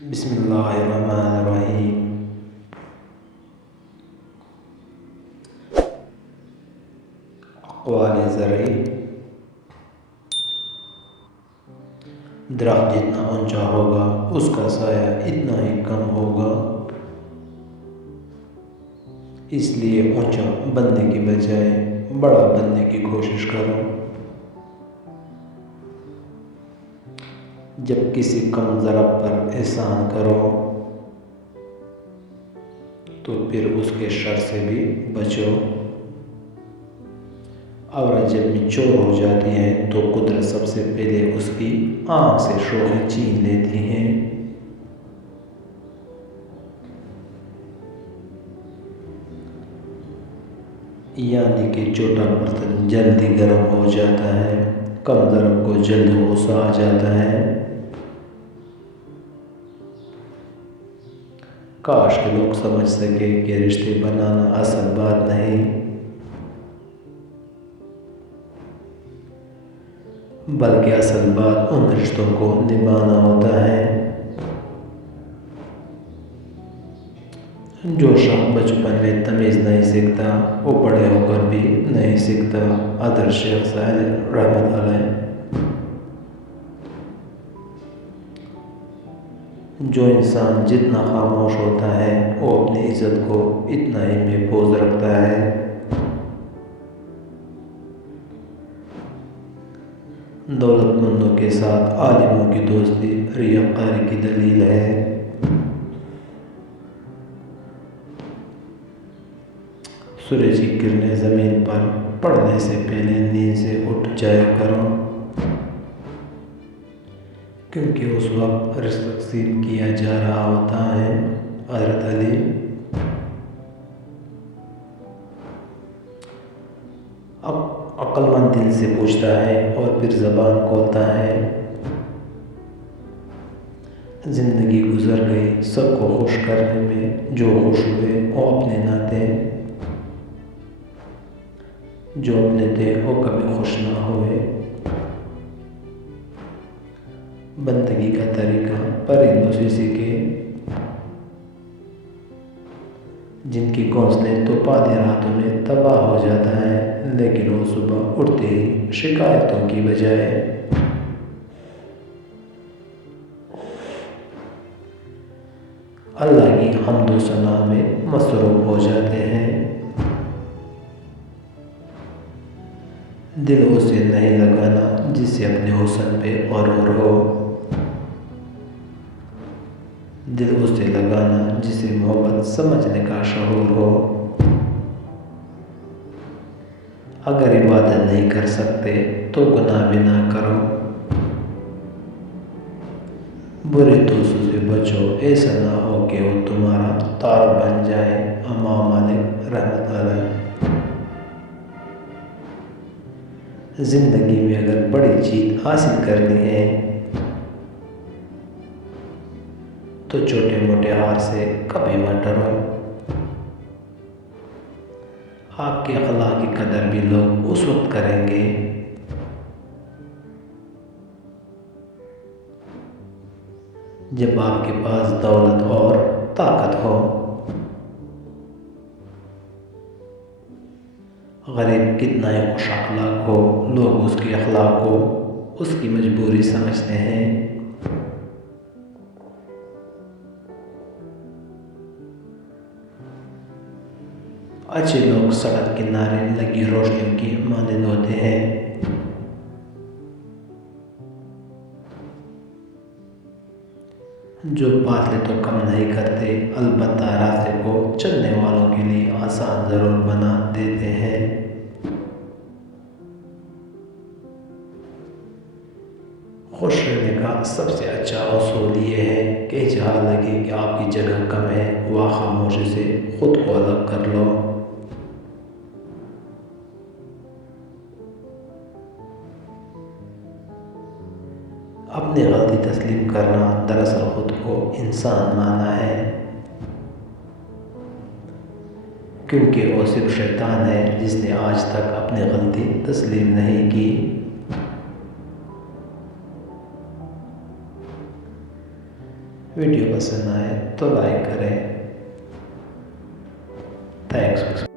بسم اللہ الرحمن الرحیم۔ اقوال زرعی: درخت جتنا اونچا ہوگا اس کا سایہ اتنا ہی کم ہوگا، اس لیے اونچا بننے کی بجائے بڑا بننے کی کوشش کرو۔ جب کسی کم ضرب پر احسان کرو تو پھر اس کے شر سے بھی بچو۔ عورت جب مچور ہو جاتی ہے تو قدرت سب سے پہلے اس کی آنکھ سے شوخی چھین لیتی ہے۔ یعنی کہ چھوٹا برتن جلدی گرم ہو جاتا ہے، کم ضرب کو جلد غصہ آ جاتا ہے۔ کاش کہ لوگ سمجھ سکے کہ رشتے بنانا اصل بات نہیں، بلکہ اصل بات ان رشتوں کو نبھانا ہوتا ہے۔ جو شخص بچپن میں تمیز نہیں سیکھتا وہ بڑے ہو کر بھی نہیں سیکھتا۔ حضرت شیخ سعدی رحمۃ علیہ۔ جو انسان جتنا خاموش ہوتا ہے وہ اپنی عزت کو اتنا ہی محفوظ رکھتا ہے۔ دولت مندوں کے ساتھ عالموں کی دوستی ریاکاری کی دلیل ہے۔ سورج کی کرنیں زمین پر پڑنے سے پہلے نیند سے اٹھ جایا کرو، کیونکہ اس وقت رزق تقسیم کیا جا رہا ہوتا ہے۔ حضرت علی۔ عقل مند دل سے پوچھتا ہے اور پھر زبان کھولتا ہے۔ زندگی گزر گئی، سب کو خوش کرنے میں جو خوش ہوئے وہ اپنے نہ تھے، جو اپنے تھے وہ کبھی خوش نہ ہوئے۔ بندگی کا طریقہ پرندوں سے سیکھے، جن کی گھونسلے تو پادی راتوں میں تباہ ہو جاتا ہے، لیکن وہ صبح اٹھتے ہی شکایتوں کی بجائے اللہ کی حمد و ثنا میں مصروف ہو جاتے ہیں۔ دل اسے نہیں لگانا جسے اپنے حسن پہ غرور ہو، دل اسے لگانا جسے محبت سمجھنے کا شعور ہو۔ اگر عبادت نہیں کر سکتے تو گناہ بھی نہ کرو، برے دوستوں سے بچو، ایسا نہ ہو کہ وہ تمہارا تار بن جائے۔ امام مالک رحمۃ اللہ۔ زندگی میں اگر بڑی چیز حاصل کرنی ہے تو چھوٹے موٹے ہار سے کبھی مت ڈرو۔ آپ کے اخلاق کی قدر بھی لوگ اس وقت کریں گے جب آپ کے پاس دولت اور طاقت ہو۔ غریب کتنا ہی خوش اخلاق ہو، لوگ اس کے اخلاق کو اس کی مجبوری سمجھتے ہیں۔ اچھے لوگ سڑک کنارے لگی روشنیوں کی مانند ہوتے ہیں، جو فاصلے تو کم نہیں کرتے، البتہ راستے کو چلنے والوں کے لیے آسان ضرور بنا دیتے ہیں۔ خوش رہنے کا سب سے اچھا اصول یہ ہے کہ جہاں لگے کہ آپ کی جگہ کم ہے وہاں خاموشی سے خود کو الگ کر لو۔ اپنی غلطی تسلیم کرنا دراصل خود کو انسان ماننا ہے، کیونکہ وہ صرف شیطان ہے جس نے آج تک اپنی غلطی تسلیم نہیں کی۔ ویڈیو پسند آئے تو لائک کریں. تھینکس.